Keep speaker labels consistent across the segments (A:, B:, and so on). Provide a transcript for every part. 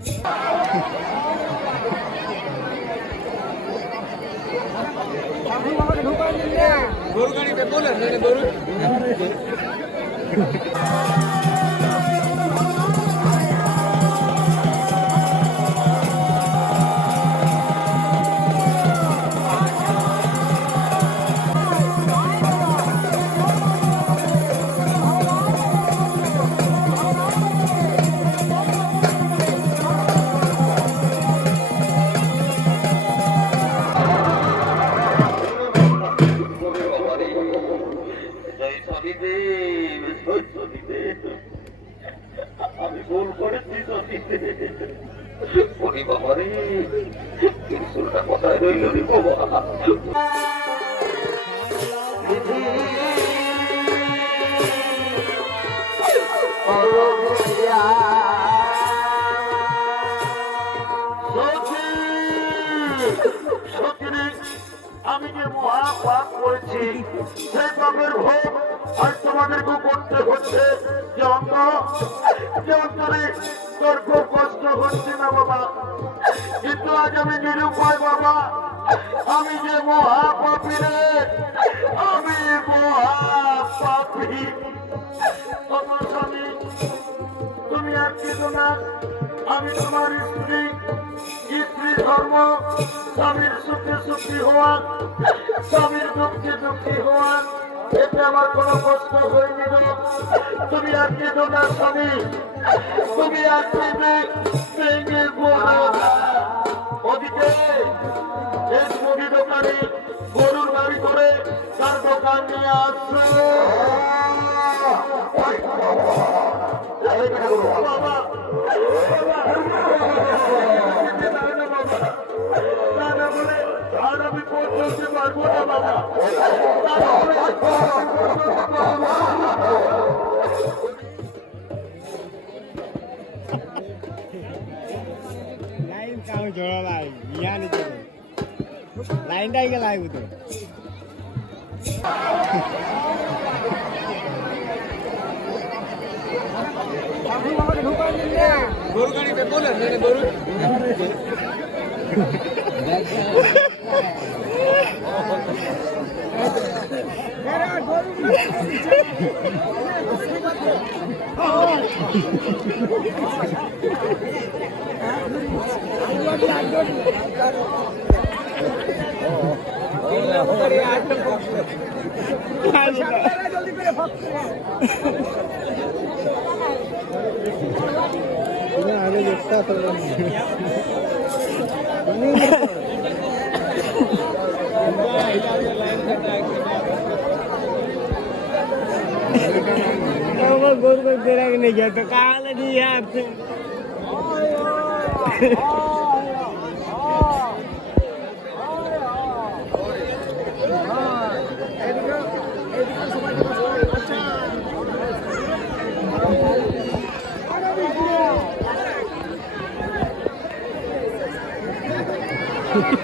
A: গরু গাড়িতে বলেন গরু
B: আমি যে মহা পাপ করেছি, সেই পাপের ভোগ আর করতে হচ্ছে। যে অন্ত যে অন্তরে তোর খুব কষ্ট হচ্ছে না বাবা, কিন্তু আজ আমি নিরুপায় বাবা। আমি যে মহা পাপি রে, আমি মহা পাপি। তোমার স্বামী তুমি আর কেঁদো আমি তোমার স্ত্রী। ধর্ম স্বামীর সুখে সুখী হওয়া স্বামীর দুঃখে দুঃখী হওয়া এতে আমার কোনো কষ্ট হয়নি তুমি আর কেঁদো না স্বামী। তুমি আর কেঁদে ভেঙে পড়ো। ওদিকে এক মুদি দোকানে গরুর গাড়ি করে তার দোকান নিয়ে আসছে। বাবা
C: লাইনটাই গে লাইব তো
A: গরু গাড়ি বলেন
C: আগে দেখতে তো गोर को तेरा नहीं गया तो कहाँ नहीं यार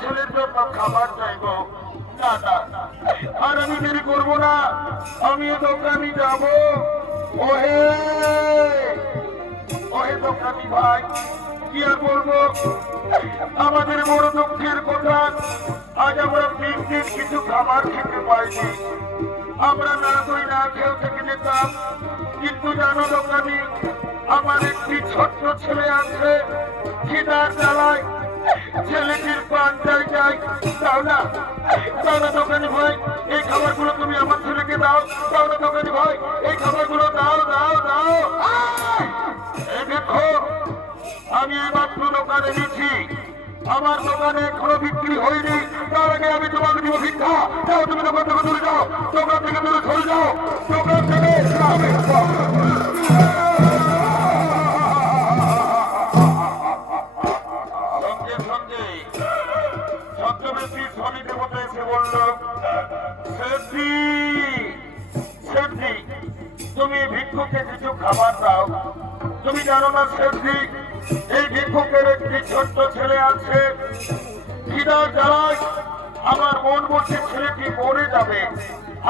B: ছেলের জন্য খাবার চাইব। না না আর আমি দেরি করব না। আমি দোকানে যাব। ওহে! ওহে দোকানি ভাই, কি আর বলব? আমাদের বড় দুঃখের কথা, আজ আমরা তিন দিন কিছু খাবার খেতে পাইনি। আমরা না দই, না খেয়েও থেকে যেতাম কিন্তু জানো দোকানি, আমার একটি ছোট্ট ছেলে আছে, খিদার জ্বালায় ছেলেটির পান দোকানি ভাই, এই খাবারগুলো তুমি আমার ছেলেকে দাও। দাও না দোকানি ভাই, এই খাবারগুলো দাও দাও দাও। দেখো, আমি এই মাত্র দোকানে এনেছি। আমার দোকানে এখনও বিক্রি হয়নি। তার আগে আমি তোমাকে দিব ভিক্ষা। যাও, তুমি দোকান থেকে দূরে যাও। দোকান থেকে দূরে সরে যাও। দোকান থেকে তুমি জানো এই ভিক্ষুকের একটি ছোট্ট ছেলে আছে। খিদার জ্বালায় আমার মন বলছে ছেলেটি মরে যাবে।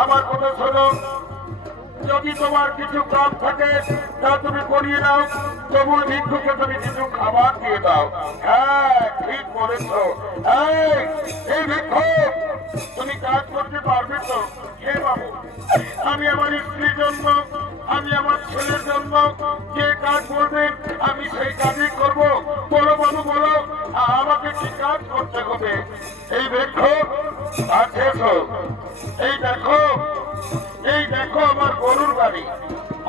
B: আমার কথা শোনো যদি তোমার কিছু কাম থাকে তা তুমি করিয়ে দাও তবু ভিক্ষুকে তুমি কিছু খাবার দিয়ে দাও। হ্যাঁ ঠিক বলেছ। এই, এই ভিক্ষু তুমি কাজ করতে পারবে তো? হে বাবু আমি আমার স্ত্রীর জন্য আমি আমার ছেলের জন্য যে কাজ করবেন আমি সেই কাজই করব। বলো বাবু বলো। আমাকে কি কাজ করতে হবে? এই দেখো আছে তো এই দেখো এই দেখো আমার গরুর গাড়ি।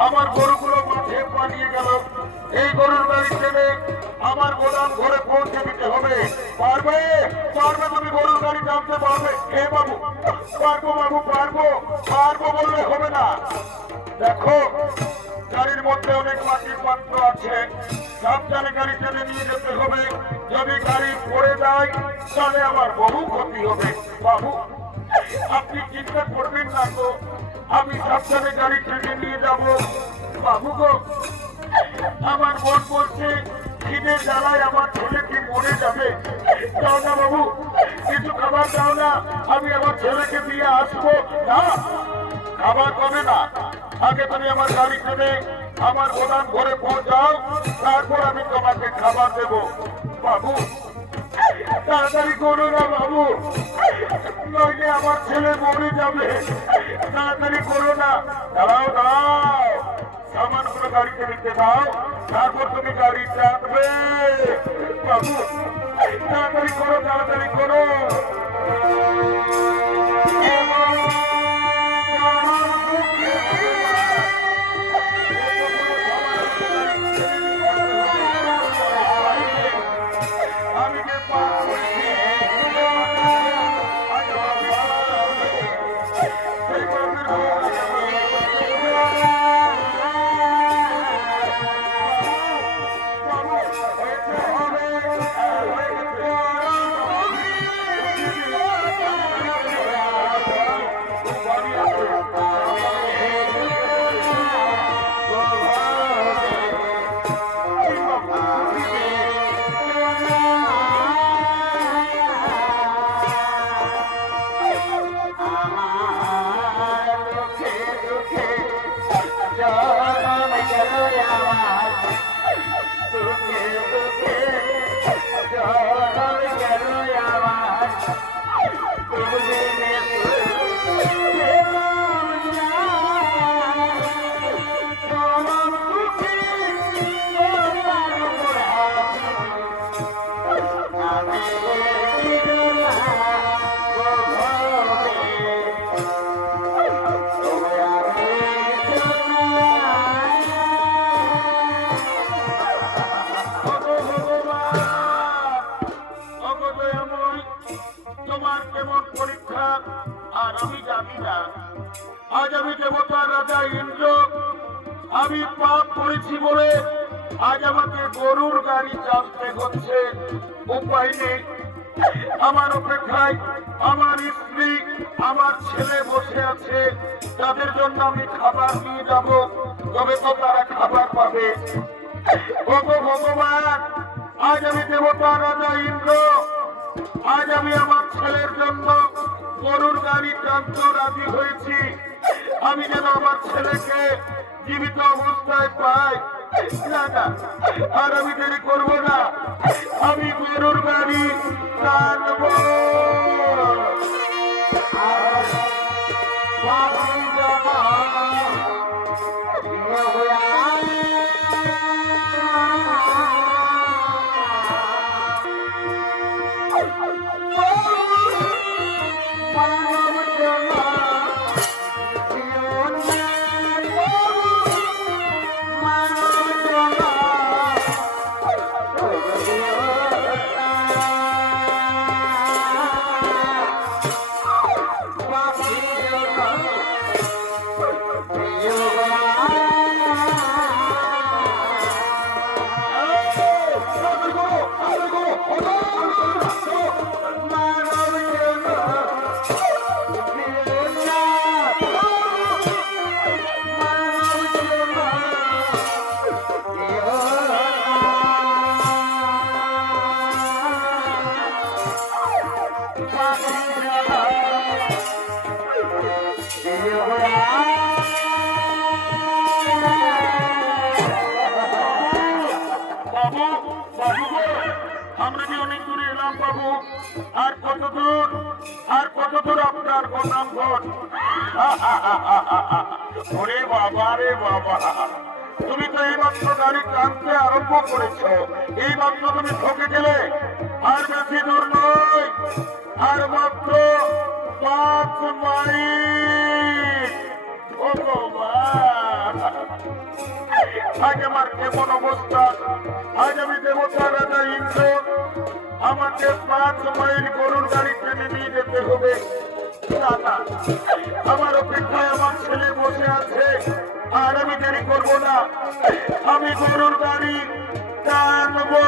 B: আমার গরুগুলো মাঠে পালিয়ে গেল। এই গরুর গাড়ি ছেড়ে আমার গোদাম ঘরে পৌঁছে দিতে হবে। পারবে? পারবে তুমি গরুর গাড়ি টানতে পারবে। হে বাবু, পারব বাবু, পারব। পারব বললে হবে না। দেখো, গাড়ির মধ্যে অনেক মাটির পাত্র আছে। সাবধানে গাড়ি টেনে নিয়ে যেতে হবে। যদি গাড়ি পড়ে যায়, তাহলে আমার বহু ক্ষতি হবে। বাবু, আপনি চিন্তা করবেন না গো আমি সাবধানে গাড়ি টেনে নিয়ে যাব। বাবু গো, আমার মন বলছে খিদে জ্বালায় আমার ছেলেকে মরে যাবে। দাও না বাবু, কিছু খাবার দাও না, আমি আমার ছেলেকে দিয়ে আসব। না, খাবার কমে না। আগে তুমি আমার গাড়ি টেনে আমার গোদাম ঘরে পৌঁছাও, তারপর আমি তোমাকে খাবার দেবো। বাবু তাড়াতাড়ি করো না বাবু। নইলে আমার ছেলে মরে যাবে। তাড়াতাড়ি করো না। দাঁড়াও দাঁড়াও। সামানগুলো গাড়িতে নিতে দাও। তারপর তুমি গাড়ি চাপবে বাবু, তাড়াতাড়ি করো তাড়াতাড়ি করো।
C: গরুর গাড়ি টানতে রাজি হয়েছি। আমি যেন আমার ছেলেকে জীবিত অবস্থায় পাই। না না, আর আমি দেরি করব না। আমি গরুর গাড়ি টানবো আর জানা আজ আমার কেমন অবস্থা, আজ আমি দেবতা রাজা ইন্দ্র আমাকে পাঁচ মাইল গরুর গাড়ি টেনে নিয়ে যেতে হবে। আমার অপেক্ষায় আমার ছেলে বসে আছে, আর আমি দেরি করব না। আমি গরুর গাড়ি টানবো।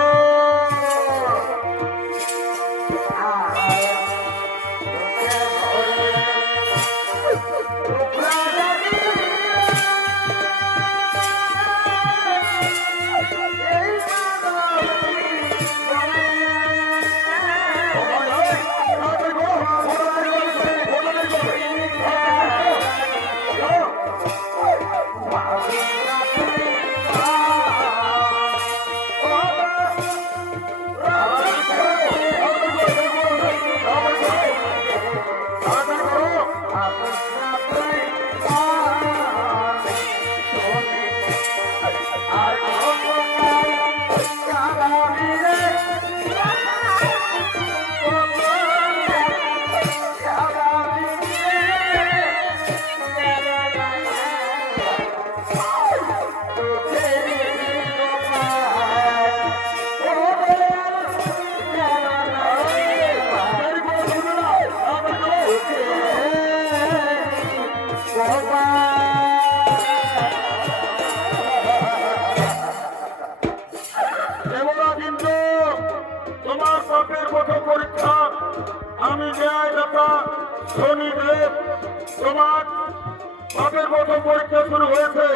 C: পরীক্ষা শুরু হয়েছে।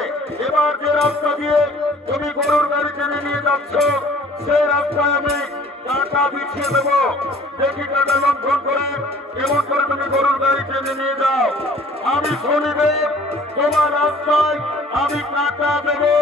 C: এবার যে রাস্তা দিয়ে তুমি গরুর গাড়ি টেনে নিয়ে যাচ্ছ, সেই রাস্তায় আমি টাকা বিছিয়ে দেবো। দেখি টাকা লঙ্ঘন করে এমন করে তুমি গরুর গাড়ি টেনে নিয়ে যাও। আমি শনিদেব তোমার রাস্তায় আমি টাকা দেবো।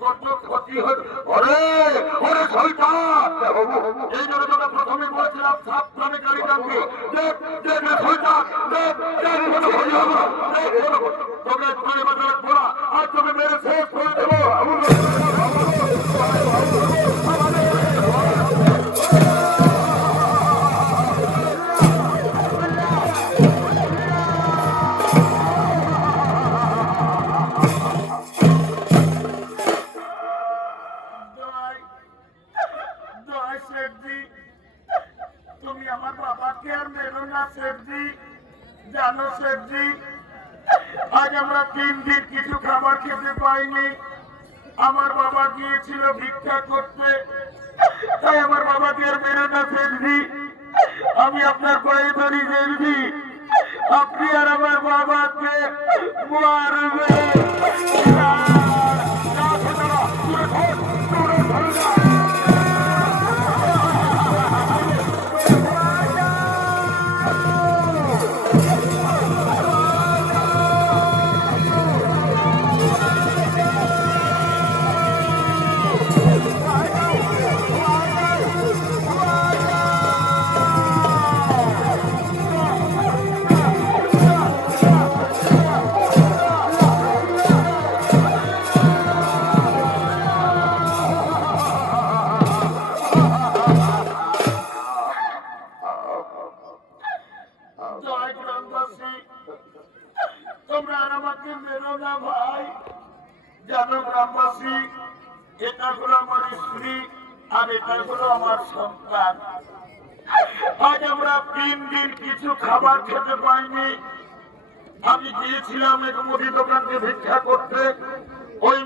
B: কত ক্ষতি হল ওরে ওরে শৈতান এই জন্য তোকে প্রথমে বলেছিলাম সাবধানে গাড়ি টানবি দেখ দেখ শৈতান দেখ দেখ কোনো ক্ষতি হবে না। দেখ, কোনো ক্ষতি- তোকে ধরে বাজারে ঘোরা আর তোকে মেরে শেষ করে দেবো।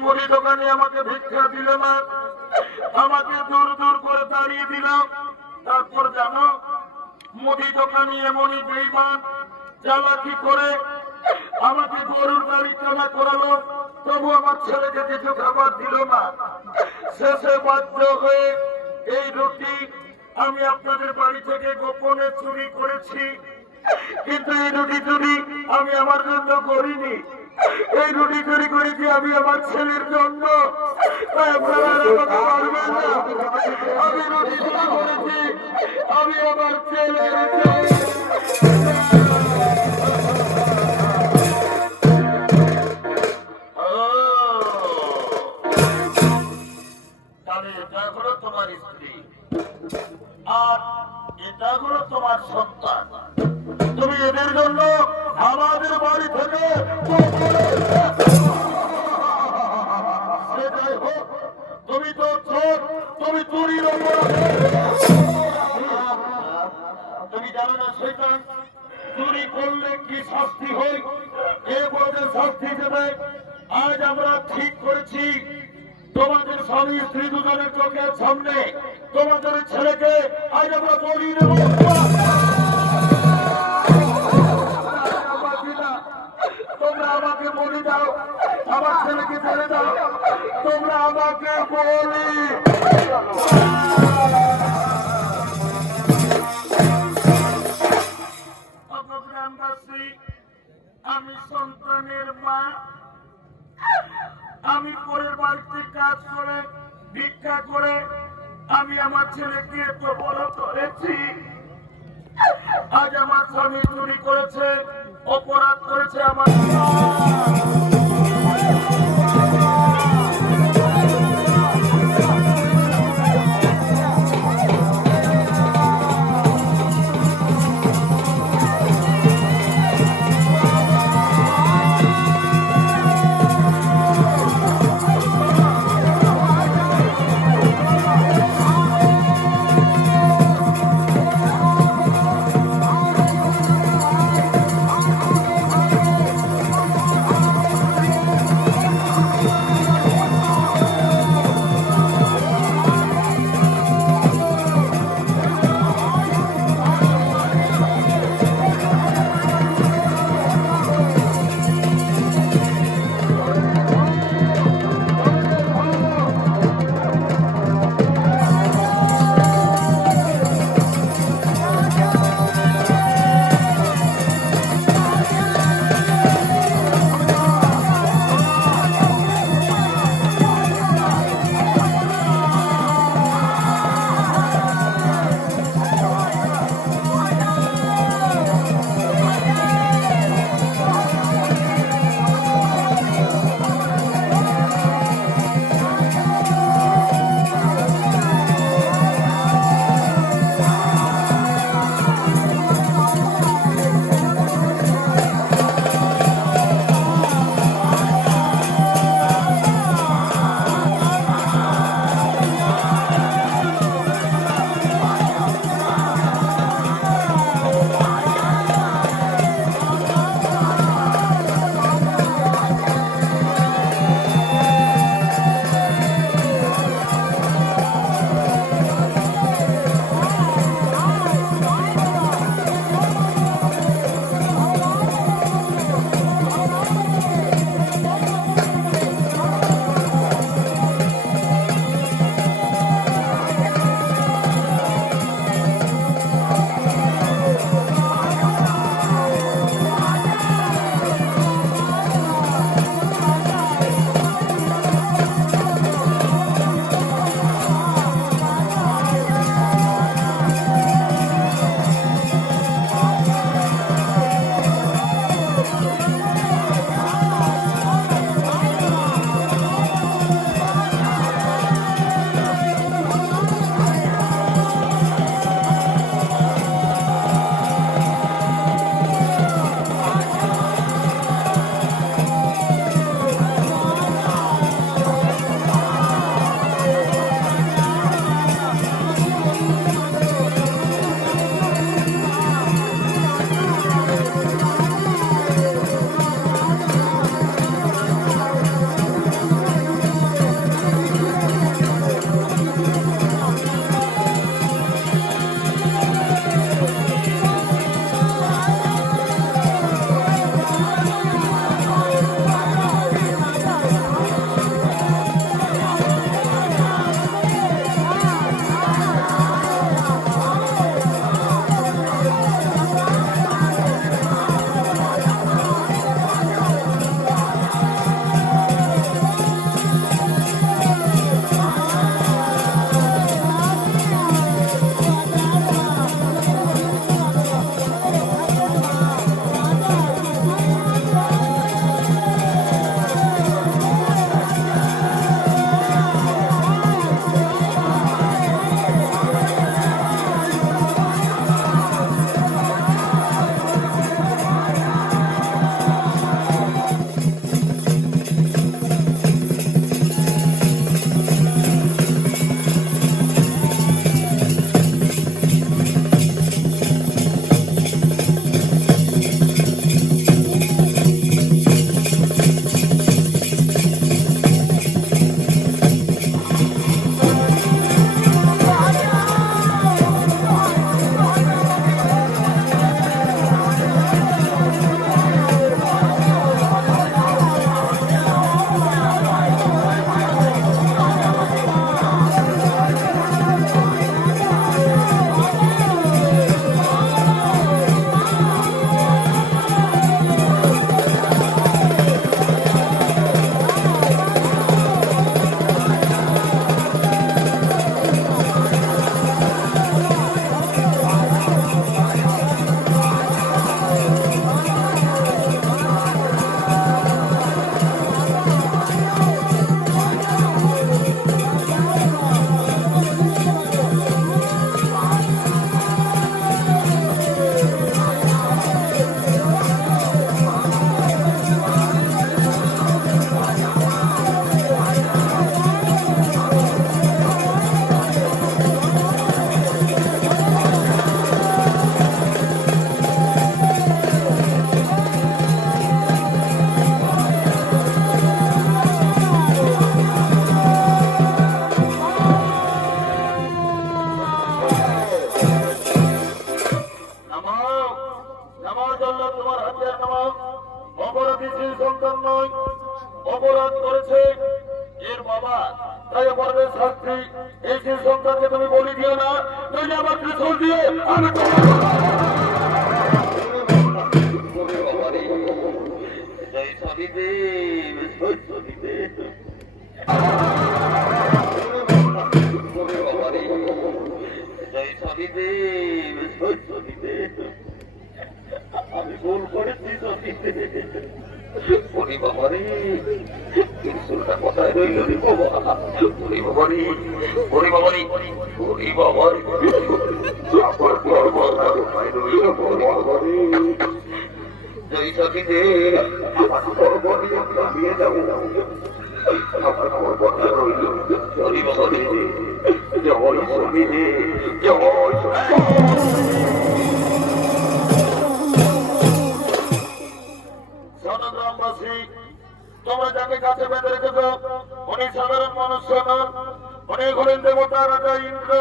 B: মুদি দোকানে আমাকে ভিক্ষা দিল না। আমাকে দূর দূর করে দাঁড়িয়ে দিল। তারপর জানো মুদি দোকানি এমনই বেইমান, চালাকি করে আমাকে গরুর গাড়ি চালা করালো। তবু আমার ছেলেকে কিছু খাবার দিল না। শেষে বাধ্য হয়ে এই রুটি আমি আপনাদের বাড়ি থেকে গোপনে চুরি করেছি। কিন্তু এই রুটি চুরি আমি আমার জন্য করিনি। এই রুটি চুরি করেছি আমি আমার ছেলের জন্য। আমি আমার ছেলের তোমার স্ত্রী। আর এটা হলো তোমার সন্তান। কি শাস্তি হয়? এ বলতে শাস্তি দেবে? আজ আমরা ঠিক করেছি। তোমাদের স্বামী স্ত্রী দুজনের চোখের সামনে তোমাদের ছেলেকে আজ আমরা বলি দেব। তোমরা আমাকে বলি দাও, আমার ছেলেকে ছেড়ে দাও। তোমরা আমাকে বলি। গ্রামবাসী আমি সন্তানের মা। আমি পরের বাড়িতে কাজ করে, ভিক্ষা করে, আমি আমার ছেলেকে প্রবল করেছি। আজ আমার স্বামী চুরি করেছে, অপরাধ করেছে আমার আমি ভুল করেছি শনিদেব ওরে বাবা ত্রিশুলটা কোথায় রইল রে বাবা ওরে বাবা রে ওরে বাবা রে ওরে বাবা আমার কর্মটা কোথায় রইল ওরে জয় শনিদেব আমার কর্ম নিয়ে নামিয়ে যাব আমার কর্মটা রইল ওরে বাবা উনি সাধারণ দেবতা রাজা ইন্দ্র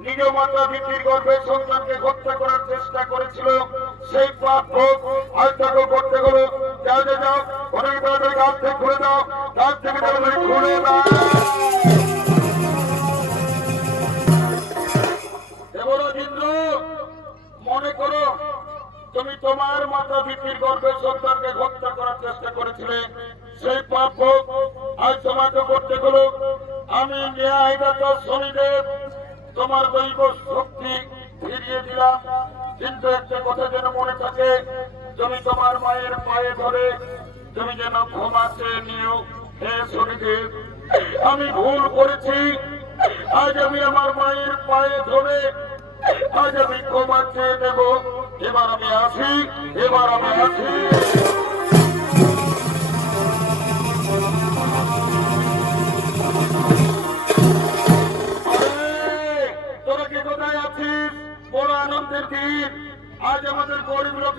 B: নিজ মাতা ভীতির গর্ভে সন্তানকে হত্যা করার চেষ্টা করেছিল সেই পাপ ভোগ আজ তাকে করতে হলো যাও যাও অনেক তাড়াতাড়ি গাছ থেকে ঘুরে দাও গাছ থেকে ঘুরে দাও তুমি তোমার মাতা ভীতির গর্ভে সন্তানকে হত্যা করার চেষ্টা করেছিলে, সেই পাপ হোক আজ তোমাকে করতে হলো। আমি ন্যায়দাতা শনিদেব, তোমার দৈব শক্তি ফিরিয়ে দিলাম। কিন্তু একটা কথা যেন মনে থাকে, তুমি তোমার মায়ের পায়ে ধরে, তুমি যেন ক্ষমাতে নিও। হে শনিদেব, আমি ভুল করেছি। আজ আমি আমার মায়ের পায়ে ধরে, আজ আমি ক্ষমা চেয়ে নেব। এবার আমি আছি, এবার আমি আছি। তোরা কি কোথায় আছিস? বড় আনন্দের দিন। আজ আমাদের গরিব লোকের